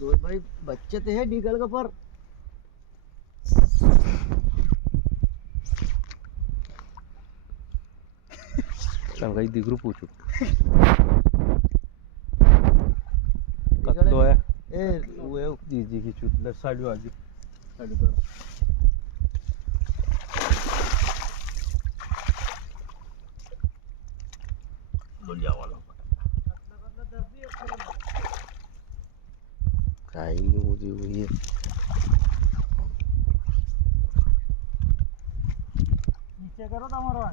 दो भाई बच्चे तो है डीगल का पर संगाई दिगरू पूछू कत्तो है ए वो जी की चुत ले साइड वाली साइड पर दुनिया वाला खाएंगे मुझे हुई है नीचे करो तुम्हारा